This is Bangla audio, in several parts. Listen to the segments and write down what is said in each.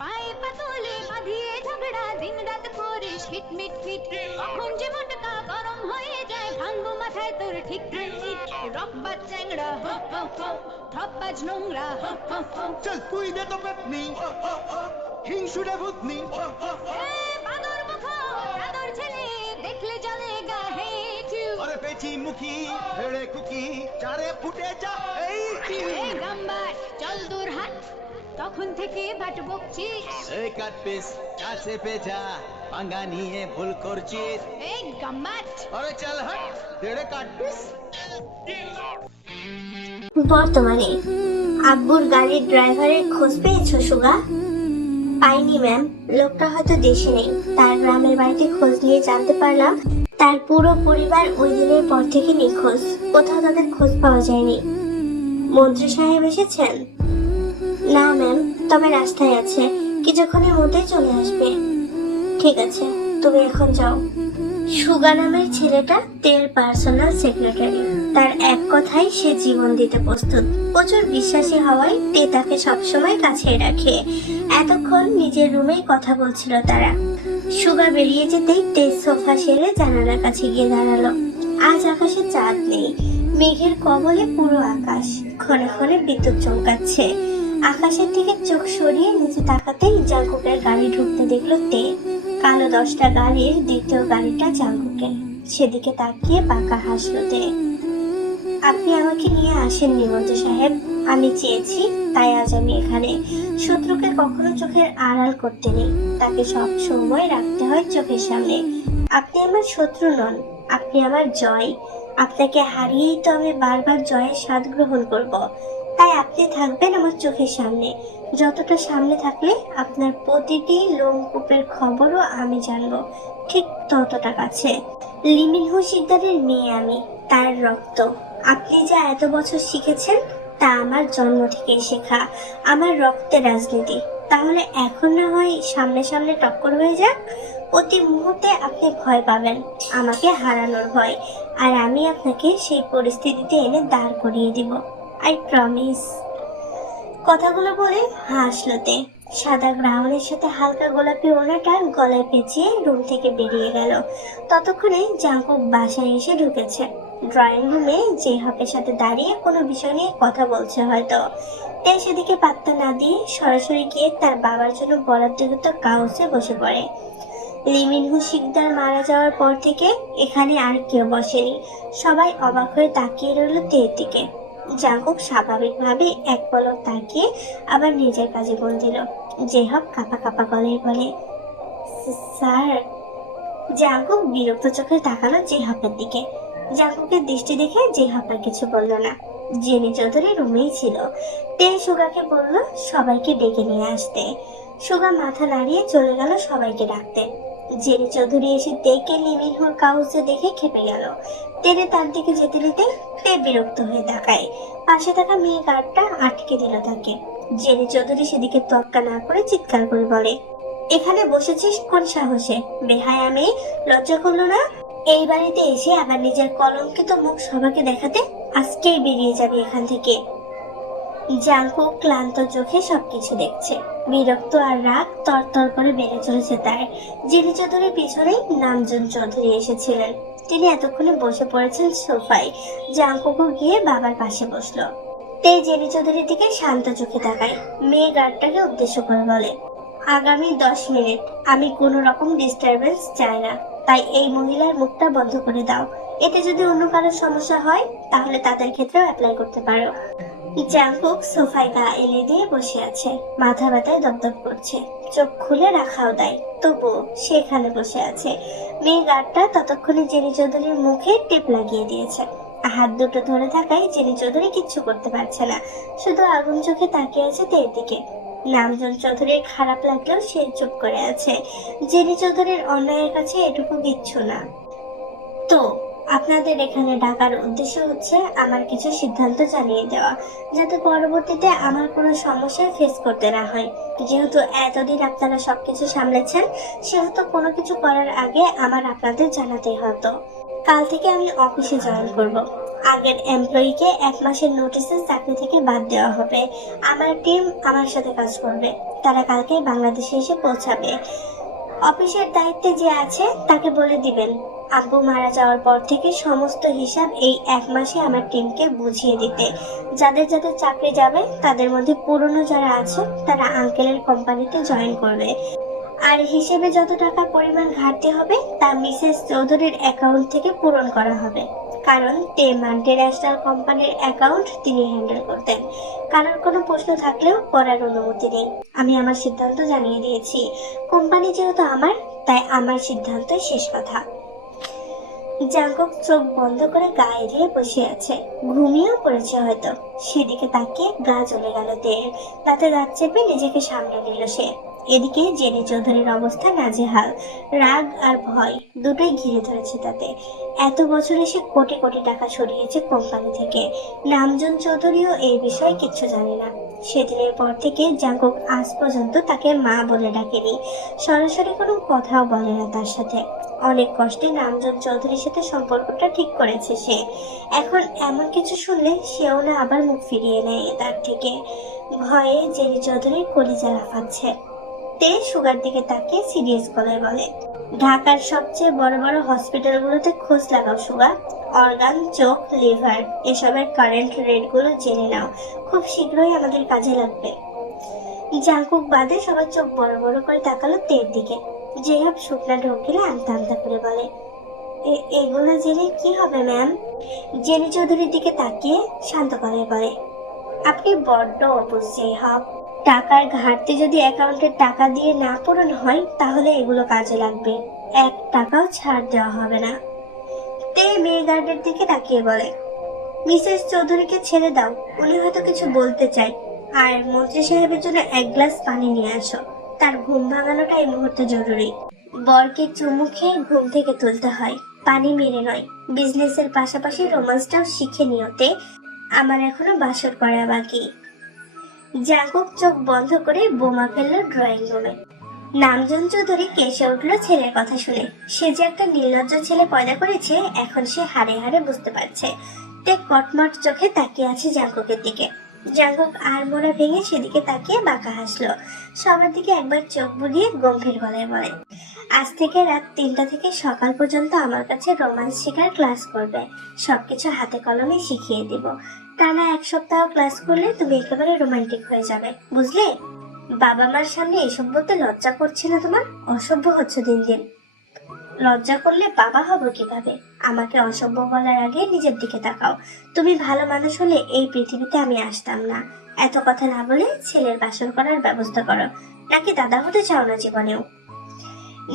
পায়ে পাতলে বাঁধিয়ে ঝগড়া দিন রাত করিস হিটমিট ফিট কখন যে মটকা গরম হয়ে যায় ভাঙবো মাথায় তোর ঠিক ঠিক রকবাজ চ্যাংড়া হো হো হো ধপবাজ নোংরা হো হো হো চল তুই দে তো পেতনি হিংসুটে ভূতনি এ বাদর মুখো বাদর ছেলে দেখলে জলে গা হেটু আরে পেঁচি মুখী হেড়ে কুকি চারে ফুটে যা এই এ গাম্বার চল দূর হাট তখন থেকে ভাট বকছিস এই কাট পিস কাছে পেঁচা পাঙ্গা নিয়ে ভুল করছিস এই গাম্বার আরে চল হাট দেড়ে কাট পিস বর্তমানে আব্বুর গাড়ির ড্রাইভারের খোঁজ পেয়েছো সুগা? পাইনি ম্যাম, লোকটা হয়তো দেশে নেই। তার গ্রামের বাড়িতে খোঁজ নিয়ে জানতে পারলাম তার পুরো পরিবার ওই দিনের পর থেকে নিখোঁজ। কোথাও তাদের খোঁজ পাওয়া যায়নি। মন্ত্রী সাহেব এসেছেন? না ম্যাম, তবে রাস্তায় আছে, কিছুক্ষণের মধ্যেই চলে আসবে। ঠিক আছে, তুমি এখন যাও। সুগা নামের ছেলেটা তের পার্সোনাল সেক্রেটারি। তার এক কথায় সে জীবন দিতে প্রস্তুত। প্রচুর বিশ্বাসী হওয়ায় তে তাকে সবসময় কাছে রাখে। এতক্ষণ নিজের রুমেই কথা বলছিল তারা। সুগা বেরিয়ে যেতেই তে সোফা সেরে জানালার কাছে গিয়ে দাঁড়ালো। আজ আকাশে চাঁদ নেই, মেঘের কবলে পুরো আকাশ। ক্ষণে ক্ষণে বিদ্যুৎ চমকাচ্ছে। আকাশের দিকে চোখ সরিয়ে নিচে তাকাতেই জাঙ্কুকের গাড়ি ঢুকতে দেখলো তে। কালো 10টা গাড়ির দ্বিতীয় গাড়িটা জাঙ্কুকের। সেদিকে তাকিয়ে বাঁকা হাসলো তে। আপনি আমাকে নিয়ে আসেননি মন্ত্রী সাহেব, আমি চেয়েছি তাই আজ আমি এখানে। শত্রুকে কখনো চোখের আড়াল করতে নেই, তাকে সব সময় রাখতে হয় চোখের সামনে। আপনি আমার শত্রু নন, আপনি আমার জয়। আপনাকে হারিয়েই তো আমি বারবার জয়ের স্বাদ গ্রহণ করব। তাই আপনি থাকবেন আমার চোখের সামনে। যতটা সামনে থাকলে আপনার প্রতিটি লোমকূপের খবরও আমি জানবো, ঠিক ততটা কাছে। লিমিনহু শিকদারের মেয়ে আমি, তার রক্ত। আপনি যা এত বছর শিখেছেন তা আমার জন্ম থেকেই শেখা, আমার রক্তে রাজনীতি। তাহলে এখন না হয় সামনে সামনে টক্কর হয়ে যাক। প্রতি মুহূর্তে আপনি ভয় পাবেন, আমাকে হারানোর ভয়, আর আমি আপনাকে সেই পরিস্থিতিতে এনে দাঁড় করিয়ে দিব। I promise. কথাগুলো বলে হাসলো তে। সাদা গ্রাউন্ডের সাথে হালকা গোলাপি ওড়নাটা গলায় পেঁচিয়ে রুম থেকে বেরিয়ে গেল। ততক্ষণে জাঙ্কুক বাসায় এসে ঢুকেছে। ড্রয়িং রুমে জেহাবের সাথে দাঁড়িয়ে কোনো বিষয় নিয়ে কথা বলছে হয়তো। তে সেদিকে পাত্তা না দিয়ে সরাসরি গিয়ে তার বাবার জন্য বরাদ্দকৃত কাউসে বসে পড়ে। লিমিনহু শিকদার মারা যাওয়ার পর থেকে এখানে আর কেউ বসেনি। সবাই অবাক হয়ে তাকিয়ে রইল তের দিকে। জাঙ্কুক স্বাভাবিকভাবে এক পলক তাকিয়ে আবার নিজের কাজে মন দিল। জেহাব কাঁপা কাঁপা গলায় বলে, স্যার। জাঙ্কুক বিরক্ত চোখে তাকালো জেহাবের দিকে। জাঙ্কুকের দৃষ্টি দেখে জেহাব আর কিছু বলল না। জেনি চৌধুরী রুমেই ছিল। তে সুগাকে বলল সবাইকে ডেকে নিয়ে আসতে। সুগা মাথা নাড়িয়ে চলে গেল সবাইকে ডাকতে। জেনি চৌধুরী এসে তেকে লিমিনহুর কাউসে দেখে খেপে গেল। তেরে তার দিকে যেতে নিতে তে বিরক্ত হয়ে তাকায়। পাশে থাকা মেয়ে গার্ডটা আটকে দিল তাকে। জেনি চৌধুরী সেদিকে তক্কা না করে চিৎকার করে বলে, এখানে বসেছিস কোন সাহসে? বেহায়া মেয়ে, লজ্জা করলো না? এই বাড়িতে এসে আবার নিজের কলঙ্কিত মুখ সবাইকে দেখাতে? আজকেই বেরিয়ে যাবে এখান থেকে। জাঙ্কুক ক্লান্ত চোখে সবকিছু দেখছে। বিরক্ত আর রাগ তরতর করে বেড়ে চলেছে তার। জেনি চৌধুরীর পিছনেই নামজন চৌধুরী এসেছিলেন। তিনি এতক্ষণে বসে পড়েছেন সোফায়। জাঙ্কুকও গিয়ে বাবার পাশে বসলো। তে জেনি চৌধুরীর দিকে শান্ত চোখে তাকায়। মেয়ে গার্ডটাকে উদ্দেশ্য করে বলে, আগামী 10 মিনিট আমি কোনো রকম ডিস্টারবেন্স চাই না, তাই এই মহিলার মুখটা বন্ধ করে দাও। এতে যদি অন্য কারোর সমস্যা হয় তাহলে তাদের ক্ষেত্রেও অ্যাপ্লাই করতে পারো। জাঙ্কুক সোফায় গা এলিয়ে দিয়ে বসে আছে। মাথা ব্যথায় দপদপ করছে, চোখ খুলে রাখাও দেয়, তবুও সেখানে বসে আছে। মেয়ে গার্ডটা ততক্ষণে জেনি চৌধুরীর মুখে টেপ লাগিয়ে দিয়েছে। হাত দুটো ধরে থাকায় জেনি চৌধুরী কিচ্ছু করতে পারছে না, শুধু আগুন চোখে তাকিয়ে আছে তের দিকে। নামজন চৌধুরীর খারাপ লাগলেও সে চুপ করে আছে। জেনি চৌধুরীর অন্যায়ের কাছে এটুকু কিচ্ছু না। তো আপনাদের এখানে ডাকার উদ্দেশ্য হচ্ছে আমার কিছু সিদ্ধান্ত জানিয়ে দেওয়া, যাতে পরবর্তীতে আমার কোনো সমস্যা ফেস করতে না হয়। যেহেতু এতদিন আপনারা সবকিছু সামলেছেন, সেহেতু কোনো কিছু করার আগে আমার আপনাদের জানাতেই হতো। কাল থেকে আমি অফিসে জয়েন করব। আগের এমপ্লয়িকে 1 মাসের নোটিসে চাকরি থেকে বাদ দেওয়া হবে। আমার টিম আমার সাথে কাজ করবে। তারা কালকে বাংলাদেশে এসে পৌঁছাবে। অফিসের দায়িত্বে যে আছে তাকে বলে দিবেন আব্বু মারা যাওয়ার পর থেকে সমস্ত হিসাব এই 1 মাসে আমার টিমকে বুঝিয়ে দিতে। যাদের যাদের চাকরি যাবে তাদের মধ্যে পুরনো যারা আছে তারা আঙ্কেলের কোম্পানিতে জয়েন করবে। আর হিসেবে যত টাকা পরিমাণ ঘাটতি হবে তা মিসেস চৌধুরীর অ্যাকাউন্ট থেকে পূরণ করা হবে। কারণ তে মাল্টিন্যাশনাল কোম্পানির অ্যাকাউন্ট তিনি হ্যান্ডেল করতেন। কারোর কোনো প্রশ্ন থাকলেও করার অনুমতি নেই। আমি আমার সিদ্ধান্ত জানিয়ে দিয়েছি। কোম্পানি যেহেতু আমার, তাই আমার সিদ্ধান্তই শেষ কথা। জাঙ্কুক চোখ বন্ধ করে গা এড়িয়ে বসে আছে। ঘুমিয়েও পড়েছে হয়তো। সেদিকে তাকিয়ে গা জ্বলে গেল তের। দাঁতে দাঁত চেপে নিজেকে সামনে নিল সে। এদিকে জেনি চৌধুরীর অবস্থা নাজেহাল। রাগ আর ভয় দুটোই ঘিরে ধরেছে তাতে। এত বছরে সে কোটি কোটি টাকা সরিয়েছে কোম্পানি থেকে। নামজন চৌধুরীও এই বিষয়ে কিচ্ছু জানে না। সেদিনের পর থেকে জাঙ্কুক আজ পর্যন্ত তাকে মা বলে ডাকেনি। সরাসরি কোনো কথাও বলে না তার সাথে। অনেক কষ্টে নামজন চৌধুরীর সাথে সম্পর্কটা ঠিক করেছে সে। এখন এমন কিছু শুনলে সেও না আবার মুখ ফিরিয়ে নেয় তার থেকে। ভয়ে জেনি চৌধুরীর কলিজা লাফাচ্ছে। তে সুগার দিকে তাকিয়ে সিরিয়াস গলায় বলে, ঢাকার সবচেয়ে বড় বড় হসপিটালগুলোতে খোঁজ লাগাও সুগা। অর্গান, চোখ, লিভার এসবের কারেন্ট রেটগুলো জেনে নাও। খুব শীঘ্রই আমাদের কাজে লাগবে। জাঙ্কুক বাদে সবার চোখ বড় বড় করে তাকালো তের দিকে। জেহাব শুকনা ঢোক গেলে আমতা আমতা করে বলে, এগুলো জেনে কি হবে ম্যাম? জেনি চৌধুরীর দিকে তাকিয়ে শান্ত গলায় বলে, আপনি বড্ড অবুঝ জেহাব। টাকার ঘাটতি যদি অ্যাকাউন্টের টাকা দিয়ে না পূরণ হয় তাহলে এগুলো কাজে লাগবে। 1 টাকাও ছাড় দেওয়া হবে না। তে মেয়ে গার্ডের দিকে তাকিয়ে বলে, মিসেস চৌধুরীকে ছেড়ে দাও। উনি হয়তো কিছু বলতে চাই। আর মন্ত্রী সাহেবের জন্য 1 গ্লাস পানি নিয়ে আসো। তার ঘুম ভাঙানোটা এই মুহূর্তে জরুরি। বরকে চুমু খেয়ে ঘুম থেকে তুলতে হয়, পানি মেরে নয়। বিজনেসের পাশাপাশি রোমান্সটাও শিখে নিয়তে। আমার এখনো বাসর করা বাকি। জাঙ্কুক চোখ বন্ধ করে বোমা ফেললো ড্রয়িং রুমে। নামজন চৌধুরী কেসে উঠলো ছেলের কথা শুনে। সে যে একটা নির্লজ্জ ছেলে পয়দা করেছে এখন সে হাড়ে হাড়ে বুঝতে পারছে। তে কটমট চোখে তাকিয়ে আছে জাঙ্কুকের দিকে। জাঙ্কুক আর মোড়া ভেঙে সেদিকে তাকিয়ে বাঁকা হাসলো। সবার দিকে একবার চোখ বুলিয়ে গম্ভীর গলায় বলে, আজ থেকে রাত 3টা থেকে সকাল পর্যন্ত আমার কাছে রোমান্স শেখার ক্লাস করবে। সবকিছু হাতে কলমে শিখিয়ে দিব। টানা 1 সপ্তাহ ক্লাস করলে তুমি একেবারে রোমান্টিক হয়ে যাবে, বুঝলে? বাবা মার সামনে এসব বলতে লজ্জা করছে না তোমার? অসভ্য হচ্ছে দিন দিন। লজ্জা করলে বাবা হব কিভাবে? আমাকে অসভ্য বলার আগে নিজের দিকে তাকাও। তুমি ভালো মানুষ হলে এই পৃথিবীতে আমি আসতাম না। এত কথা না বলে ছেলের বাসর করার ব্যবস্থা করো। নাকি দাদা হতে চাও না জীবনেও?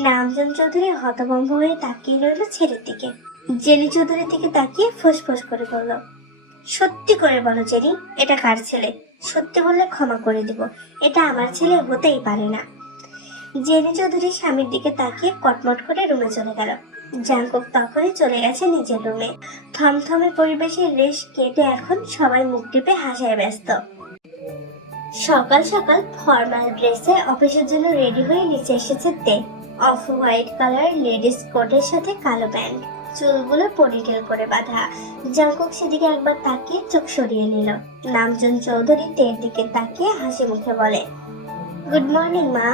নামজন চৌধুরী হতভম্ব হয়ে তাকিয়ে রইল ছেলের দিকে। জেনি চৌধুরীর দিকে তাকিয়ে ফোঁস করে বলল, সত্যি করে বলো জেনি, এটা কার ছেলে? সত্যি বললে ক্ষমা করে দিব। এটা আমার ছেলে হতেই পারে না। জেনি চৌধুরী স্বামীর দিকে তাকিয়ে কটমট করে রুমে চলে গেল। জাঙ্কুক তখনই চলে গেছে নিজের রুমে। থমথমে পরিবেশের রেশ কেটে এখন সবাই মুখ টিপে হাসায় ব্যস্ত। সকাল সকাল ফর্মাল ড্রেসে অফিসের জন্য রেডি হয়ে নিচে এসেছে তে। অফ হোয়াইট কালার লেডিস কোটের সাথে কালো প্যান্ট, চুলগুলো পনিটেল করে বাঁধা। জাঙ্কুক সেদিকে একবার তাকিয়ে চোখ সরিয়ে নিল। নামজন চৌধুরী তের দিকে তাকিয়ে হাসি মুখে বলে, গুড মর্নিং মা।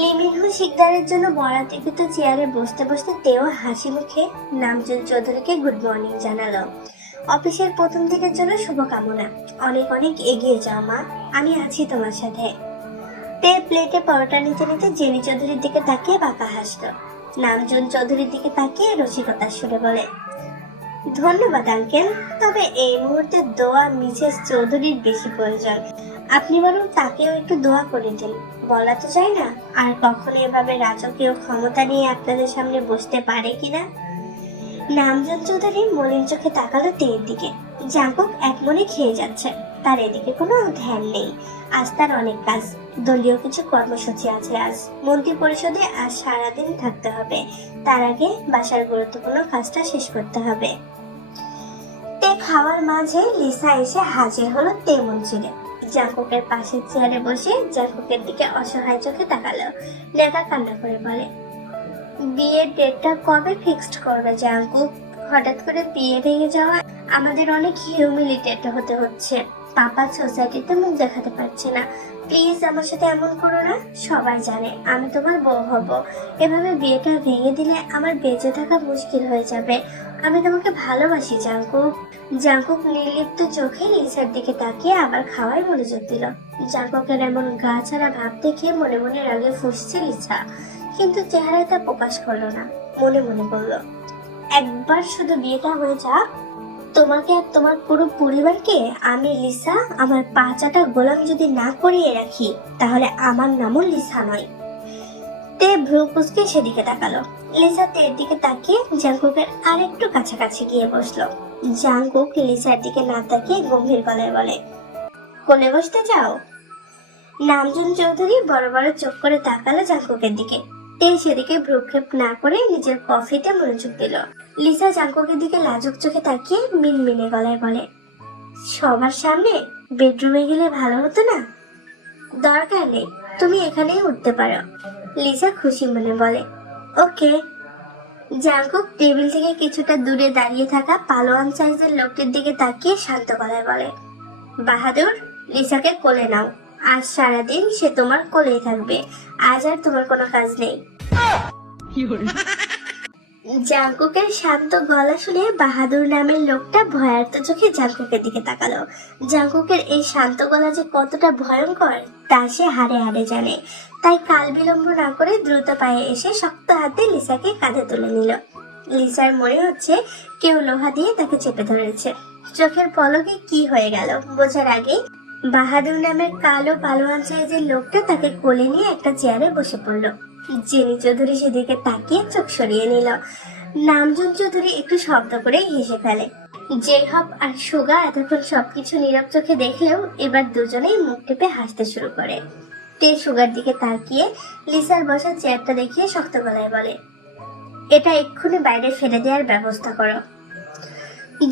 লিমিনহু শিকদারের জন্য বরাতিকৃত চেয়ারে বসতে বসতে তেও হাসি মুখে নামজন চৌধুরীকে গুড মর্নিং জানালো। অফিসের প্রথম দিনের জন্য শুভকামনা। অনেক অনেক এগিয়ে যাও মা, আমি আছি তোমার সাথে। তে প্লেটে পরোটা নিতে নিতে জেনি চৌধুরীর দিকে তাকিয়ে বাঁকা হাসলো। নামজন চৌধুরীর দিকে তাকিয়ে রসিকতার সুরে বলে, ধন্যবাদ আঙ্কেল, তবে এই মুহূর্তে দোয়া মিসেস চৌধুরীর বেশি প্রয়োজন। আপনি বরং তাকেও একটু দোয়া করে দিন। বলা তো যায় না আর কখনো এভাবে রাজকীয় ক্ষমতা নিয়ে আপনাদের সামনে বসতে পারে কিনা। নামজন চৌধুরী মলিন চোখে তাকালো তের দিকে। জাঙ্কুক এক মনে খেয়ে যাচ্ছে, তার এদিকে কোনো ধ্যান নেই। আজ তার অনেক কাজ, দলীয় কিছু কর্মসূচি আছে। আজ মন্ত্রী পরিষদে আজ সারাদিন থাকতে হবে। তার আগে বাসার গুরুত্বপূর্ণ কাজটা শেষ করতে হবে। তে খাওয়ার মাঝে লিসা এসে হাজির হলো তে মঞ্জিলে। জাঙ্কুকের পাশের চেয়ারে বসে জাঙ্কুকের দিকে অসহায় চোখে তাকালো। লেখা কান্না করে বলে, বিয়ের ডেটটা কবে ফিক্সড করবে জাঙ্কুক? হঠাৎ করে বিয়ে ভেঙে যাওয়া আমাদের অনেক হিউমিলিটেড হতে হচ্ছে। পাপা সোসাইটিতে মুখ দেখাতে পারছে না। প্লিজ আমার সাথে এমন করো না। সবাই জানে আমি তোমার বউ হব। এভাবে বিয়েটা ভেঙে দিলে আমার বেঁচে থাকা মুশকিল হয়ে যাবে। আমি তোমাকে ভালোবাসি জাঙ্কুক। জাঙ্কুক নির্লিপ্ত চোখে লিসার দিকে তাকিয়ে আবার খাওয়ায় মনোযোগ দিল। জাঙ্কুকের এমন গা ছাড়া ভাব দেখে মনে মনে রাগে ফুঁসছে লিসা, কিন্তু চেহারায় তা প্রকাশ করলো না। মনে মনে বলল, একবার শুধু বিয়েটা হয়ে যাক, তোমাকে আর তোমার পুরো পরিবারকে আমি লিসা আমার পাঁচাটা গোলাম যদি না করিয়ে রাখি, তাহলে আমার নামও লিসা নয়। তে ভ্রু কুঁচকে সেদিকে তাকালো। লিসা তের দিকে তাকিয়ে জাঙ্কুকের আর একটু কাছাকাছি গিয়ে বসলো। জাঙ্কুক লিসার দিকে না তাকিয়ে গম্ভীর গলায় বলে, কোলে বসতে চাও? নামজুন চৌধুরী বড় বড় চোখ করে তাকালো জাঙ্কুকের দিকে। তে সেদিকে ভ্রুক্ষেপ না করে নিজের কফিতে মনোযোগ দিল। লিসা জাঙ্কুকের দিকে লাজুক চোখে তাকিয়ে মিনমিনে গলায় বলে, সবার সামনে বেডরুমে গেলে ভালো হতো না? দরকার নেই, তুমি এখানেই উঠতে পারো। লিসা খুশি মনে বলে, ওকে। জাঙ্কুক টেবিল থেকে কিছুটা দূরে দাঁড়িয়ে থাকা পালোয়ান সাইজের লোকটির দিকে তাকিয়ে শান্ত গলায় বলে, বাহাদুর, লিসাকে কোলে নাও। আজ সারাদিন সে তোমার কোলেই থাকবে। আজ আর তোমার কোনো কাজ নেই। জাঙ্কুকের শান্ত গলা শুনে বাহাদুর নামের লোকটা ভয়ার্ত চোখে জাঙ্কুকের দিকে তাকালো। জাঙ্কুকের এই শান্ত গলা যে কতটা ভয়ঙ্কর তা সে হাড়ে হাড়ে জানে। তাই কাল বিলম্ব না করে দ্রুত পায়ে এসে শক্ত হাতে লিসাকে কাঁধে তুলে নিল। লিসার মনে হচ্ছে কেউ লোহা দিয়ে তাকে চেপে ধরেছে। চোখের পলকে কি হয়ে গেল বোঝার আগে বাহাদুর নামের কালো পালোয়ান সাইজের লোকটা তাকে কোলে নিয়ে একটা চেয়ারে বসে পড়লো। জেনি চৌধুরী সেদিকে তাকিয়ে চোখ সরিয়ে নিল। নামজুন চৌধুরী একটু শব্দ করে হেসে ফেলে। জেহব আর সুগা এতক্ষণ সবকিছু নীরব চোখে দেখলেও এবার দুজনেই মুখ টিপে হাসতে শুরু করে। তে সুগার দিকে তাকিয়ে লিসার বসা চেয়ারটা দেখিয়ে শক্ত গলায় বলে, এটা এক্ষুনি বাইরে ফেলে দেওয়ার ব্যবস্থা করো।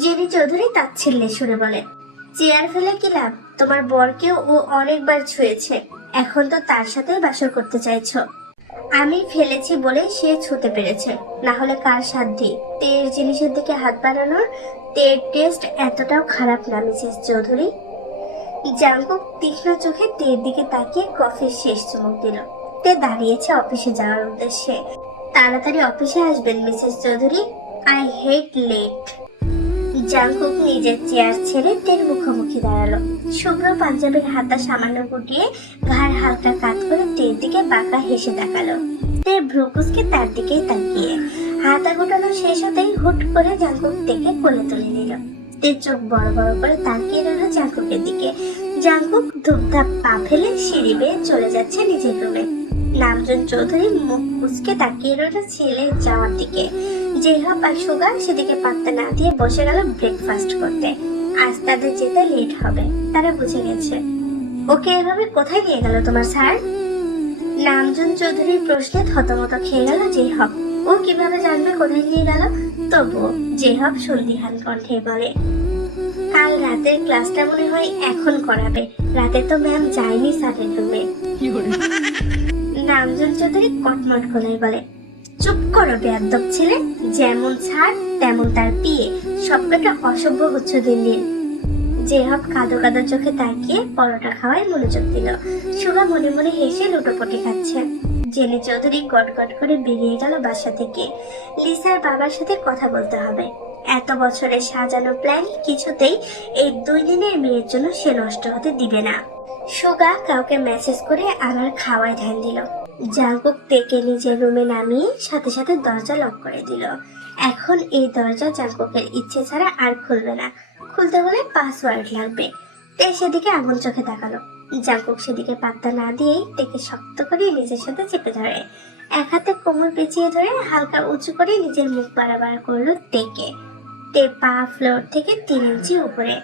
জেনি চৌধুরী তাচ্ছিল্যে সুরে বলে, চেয়ার ফেলে কি লাভ? তোমার বরকেও ও অনেকবার ছুঁয়েছে, এখন তো তার সাথে বাসর করতে চাইছো। আমি ফেলেছি বলে সে ছুঁতে পেরেছে, না হলে কার সাধ্যি তের জিনিসের দিকে হাত বাড়ানোর? তের টেস্ট এতটাও খারাপ না মিসেস চৌধুরী। জাঙ্কুক তীক্ষ্ণ চোখে তের দিকে তাকিয়ে কফির শেষ চুমুক দিল। তে দাঁড়িয়েছে অফিসে যাওয়ার উদ্দেশ্যে। তাড়াতাড়ি অফিসে আসবেন Mrs Chowdhury, I hate late. Jungkook নিজের চেয়ার ছেড়ে তের মুখোমুখি দাঁড়ালো। শুভ্র পাঞ্জাবের হাতা সামান্য গুটিয়ে ঘাড় হালকা কাত করে তের দিকে বাঁকা হেসে তাকালো। তে ভ্রুকুসকে তার দিকেই তাকিয়ে হাতা গোটানো শেষ হতেই হুট করে জাঙ্কুক থেকে কোলে তুলে নিল। তে চোখ বড় বড় করে তাকিয়ে রইল জাঙ্কুকের দিকে। জাঙ্কুক ধূপধাপ পা ফেলে সিঁড়ি বেয়ে চলে যাচ্ছে নিজের রুমে। নামজুন চৌধুরী মুখ কুচকে তাকিয়ে রইল ছেলের যাওয়ার দিকে। জেহাব আর সুগা সেদিকে পাত্তা না দিয়ে বসে গেল ব্রেকফাস্ট করতে। আজ তাদের যেতে লেট হবে, তারা বুঝে গেছে। ওকে এভাবে কোথায় নিয়ে গেল তোমার স্যার? নামজুন চৌধুরীর প্রশ্নে থতমত খেয়ে গেল জেহাব। ও কিভাবে জানবে কোথায় নিয়ে গেল? তবুও জেহাব সন্দিহান কণ্ঠে বলে, কাল রাতের ক্লাসটা মনে হয় এখন করাবে। রাতে তো ম্যাম যায়নি স্যারের রুমে। নামজুন চৌধুরী কটমট গলায় বলে, চুপ করো বেয়াদব ছেলে। যেমন ছাড় তেমন তার পিয়ে, সবকটা অসভ্য হচ্ছ দিন দিন। জেহাব কাঁদো কাঁদো চোখে তাকিয়ে পরোটা খাওয়ায় মনোযোগ দিল। সুগা মনে মনে হেসে লুটোপটি খাচ্ছে। জেনি চৌধুরী গট গট করে বেরিয়ে গেল বাসা থেকে। লিসার বাবার সাথে কথা বলতে হবে। এত বছরের সাজানো প্ল্যান কিছুতেই এই 2 দিনের মেয়ের জন্য সে নষ্ট হতে দিবে না। সুগা কাউকে মেসেজ করে আবার খাওয়ায় ধ্যান দিল। জাঙ্কুক তেকে নিজের রুমে নামিয়ে সাথে সাথে দরজা লক করে দিল। এখন এই দরজা জাঙ্কুকের ইচ্ছে ছাড়া আর খুলবে না। খুলতে হলে পাসওয়ার্ড লাগবে। তে সেদিকে আগুন চোখে তাকালো। জাঙ্কুক সেদিকে পাত্তা না দিয়েই তেকে শক্ত করে নিজের সাথে চেপে ধরে। এক হাতে কোমর পেঁচিয়ে ধরে হালকা উঁচু করে নিজের মুখ বাড়াবার করলো তেকে। তে পা ফ্লোর থেকে 3 ইঞ্চি উপরে।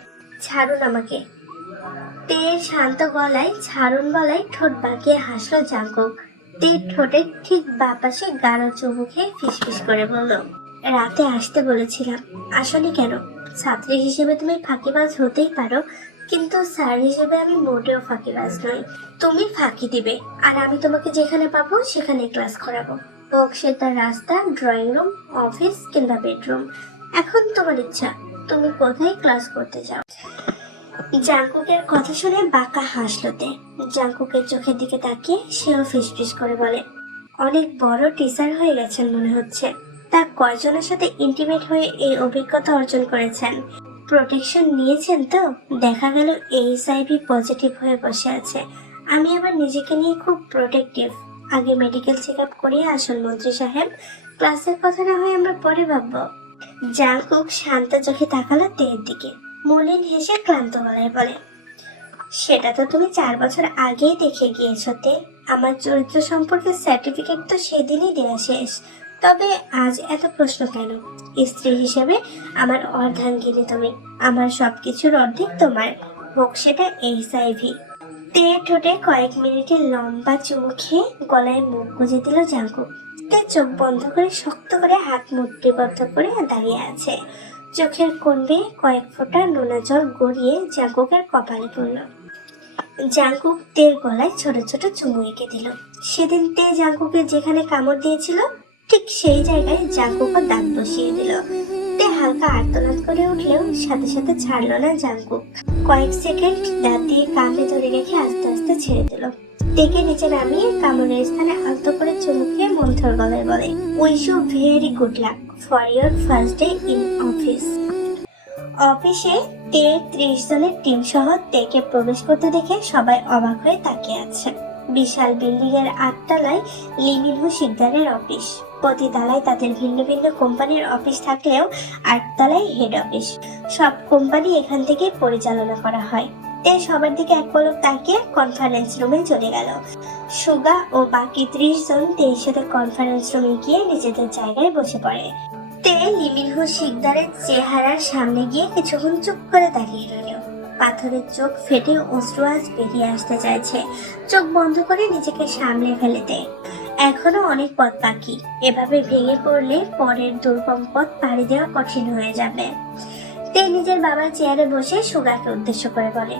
ছাড়ুন আমাকে। তে শান্ত গলায় ছাড়ুন গলায় ঠোঁট বাঁকিয়ে হাসলো জাঙ্কুক। তে ঠোঁটের ঠিক বাপাশে গাঢ় চুমু খেয়ে ফিসফিস করে বলল, রাতে আসতে বলেছিলাম, আসলে কেন? ছাত্রী হিসেবে তুমি ফাঁকিবাজ হতেই পারো, কিন্তু স্যার হিসেবে আমি মোটেও ফাঁকিবাজ নই। তুমি ফাঁকি দিবে আর আমি তোমাকে যেখানে পাবো সেখানে ক্লাস করাবো। হোক সেটা রাস্তা, ড্রয়িং রুম, অফিস কিংবা বেডরুম। এখন তোমার ইচ্ছা। তুমি কোথায় ক্লাস করতে চাও? জাঙ্কুকের কথা শুনে বাঁকা হাসলো তে। জাঙ্কুকের চোখের দিকে তাকিয়ে সেও ফিসফিস করে বলে, অনেক বড় টিচার হয়ে গেছেন মনে হচ্ছে। তা কয়জনের সাথে ইন্টিমেট হয়ে এই অভিজ্ঞতা অর্জন করেছেন? প্রোটেকশন নিয়েছেন তো? দেখা গেল HIV পজিটিভ হয়ে বসে আছে। আমি আবার নিজেকে নিয়ে খুব প্রোটেক্টিভ। আগে মেডিকেল চেক আপ করিয়ে আসুন মন্ত্রী সাহেব, ক্লাসের কথা না হয় আমরা পরে ভাববো। জাঙ্কুক শান্ত চোখে তাকালো তের দিকে, মলিন হেসে ক্লান্ত গলায় বলে, সেটা তো তুমি 4 বছর আগেই দেখে গিয়েছো তে। আমার চরিত্র সম্পর্কে সার্টিফিকেট তো সেদিনই দেওয়া শেষ। তবে আজ এত প্রশ্ন কেন? স্ত্রী হিসেবে আমার অর্ধাঙ্গিনী তুমি, আমার সবকিছুর অর্ধেক তোমার, হোক সেটা HIV। তে ঠোঁটে কয়েক মিনিটের লম্বা চুমু খেয়ে গলায় মুখ গুজে দিল জাঙ্কুক। তে চোখ বন্ধ করে শক্ত করে হাত মুষ্টিবদ্ধ করে দাঁড়িয়ে আছে। চোখের কোণ বেয়ে কয়েক ফোঁটা নোনা জল গড়িয়ে জাঙ্কুকের কপালে পড়ল। জাঙ্কুক তের গলায় ছোট ছোট চুমু এঁকে দিল। সেদিন তে জাঙ্কুকের যেখানে কামড় দিয়েছিল ঠিক সেই জায়গায় জাঙ্কুকও দাঁত বসিয়ে দিল। তে হালকা আর্তনাদ করে উঠলেও সাথে সাথে ছাড়লো না জাঙ্কুক। কয়েক সেকেন্ড দাঁত দিয়ে কামড়ে ধরে রেখে আস্তে আস্তে ছেড়ে দিল। তেকে নিচে নামিয়ে কামড়ের স্থানে আলতো করে চুমু খেয়ে মন্থর গলায় বলে, wish you very good luck for your first day in office. অফিসে তে 30 জনের টিম সহ তেকে প্রবেশ করতে দেখে সবাই অবাক হয়ে তাকিয়ে আছে। বিশাল বিল্ডিং এর 8 তলায় লিমিনহু শিকদারের অফিস। প্রতি তলায় তাদের ভিন্ন ভিন্ন কোম্পানির অফিস থাকলেও 8 তলায় হেড অফিস। সব কোম্পানি এখান থেকে পরিচালনা করা হয়। তে সবার দিকে এক পলক তাকিয়ে কনফারেন্স রুমে চলে গেল। সুগা ও বাকি 30 জন তের সাথে কনফারেন্স রুমে গিয়ে নিজেদের জায়গায় বসে পড়ে। তে লিমিনহু শিকদারের চেহারার সামনে গিয়ে কিছুক্ষণ চুপ করে দাঁড়িয়ে রইল। পাথরের চোখ ফেটে অশ্রু আজ বেরিয়ে আসতে চাইছে। চোখ বন্ধ করে নিজেকে সামলে ফেলেতে। এখনো অনেক পথ বাকি। এভাবে ভেঙে পড়লে পরের দুর্গম পথ পাড়ি দেওয়া কঠিন হয়ে যাবে। তে নিজের বাবার চেয়ারে বসে সুগাকে উদ্দেশ্য করে বলে,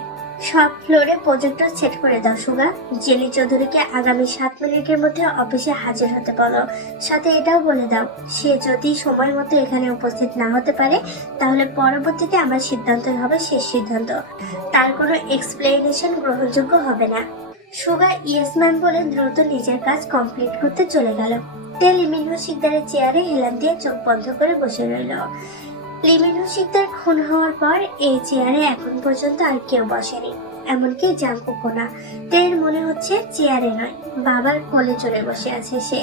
সব ফ্লোরে প্রজেক্টর সেট করে দাও সুগা। জেলি চৌধুরীকে আগামী 7 মিনিটের মধ্যে অফিসে হাজির হতে বলো। সাথে এটাও বলে দাও, সে যদি সময় মতো এখানে উপস্থিত না হতে পারে তাহলে পরবর্তীতে আমার সিদ্ধান্ত হবে শেষ সিদ্ধান্ত। তার কোনো এক্সপ্লেনেশন গ্রহণযোগ্য হবে না। সুগা ইয়েস ম্যাম বলে দ্রুত নিজের কাজ কমপ্লিট করতে চলে গেল। তে লিমিনহু শিকদারের চেয়ারে হেলান দিয়ে চোখ বন্ধ করে বসে রইল। লিমিনহু শিকদার খুন হওয়ার পর এই চেয়ারে এখন পর্যন্ত আর কেউ বসেনি, এমনকি জাঙ্কুকও না। তের মনে হচ্ছে চেয়ারে নয়, বাবার কোলে চড়ে বসে আছে সে।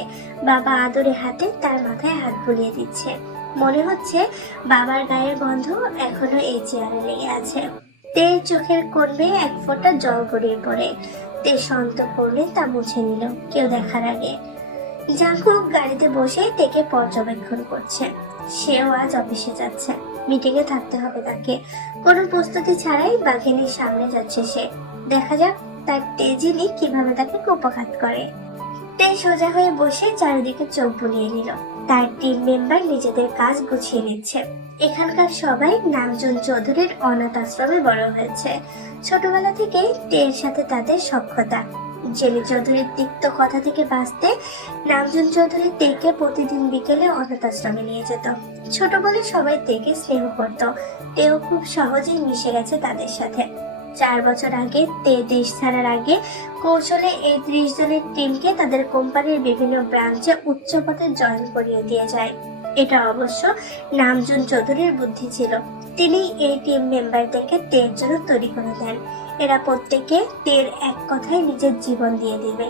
বাবা আদরে হাতে তার মাথায় হাত বুলিয়ে দিচ্ছে। মনে হচ্ছে বাবার গায়ের গন্ধ এখনো এই চেয়ারে লেগে আছে। তের চোখের কোণ বেয়ে এক ফোঁটা জল গড়িয়ে পড়ে। তে শান্ত করলে তা মুছে নিল কেউ দেখার আগে। জাঙ্কুক গাড়িতে বসে তেকে পর্যবেক্ষণ করছে। সেও আজ অফিসে যাচ্ছে, মিটিং এ থাকতে হবে তাকে। কোনো প্রস্তুতি ছাড়াই বাঘিনীর সামনে যাচ্ছে সে। দেখা যাক তার তেজিনি কিভাবে তাকে কুপঘাত করে। তে সোজা হয়ে বসে চারিদিকে চোখ বুলিয়ে নিল। তার টিম মেম্বার নিজেদের কাজ গুছিয়ে নিচ্ছে। এখানকার সবাই নামজুন চৌধুরীর অনাথ আশ্রমে বড় হয়েছে। ছোটবেলা থেকেই তের সাথে তাদের সখ্যতা। জেলি চৌধুরীর তিক্ত কথা থেকে বাঁচতে নামজুন চৌধুরী তেকে প্রতিদিন বিকেলে অনাথ আশ্রমে নিয়ে যেত। ছোট বলে সবাই তেকে স্নেহ করত। তেও খুব সহজেই মিশে গেছে তাদের সাথে। 4 বছর আগে তে দেশ ছাড়ার আগে কৌশলে এই 30 জনের টিমকে তাদের কোম্পানির বিভিন্ন ব্রাঞ্চে উচ্চ পদে জয়েন করিয়ে দিয়ে যায়। এটা অবশ্য নামজুন চৌধুরীর বুদ্ধি ছিল। তিনি এই টিম মেম্বারদেরকে তের জন্য তৈরি করে দেন। এরা প্রত্যেকে তের এক কথায় নিজের জীবন দিয়ে দিবে।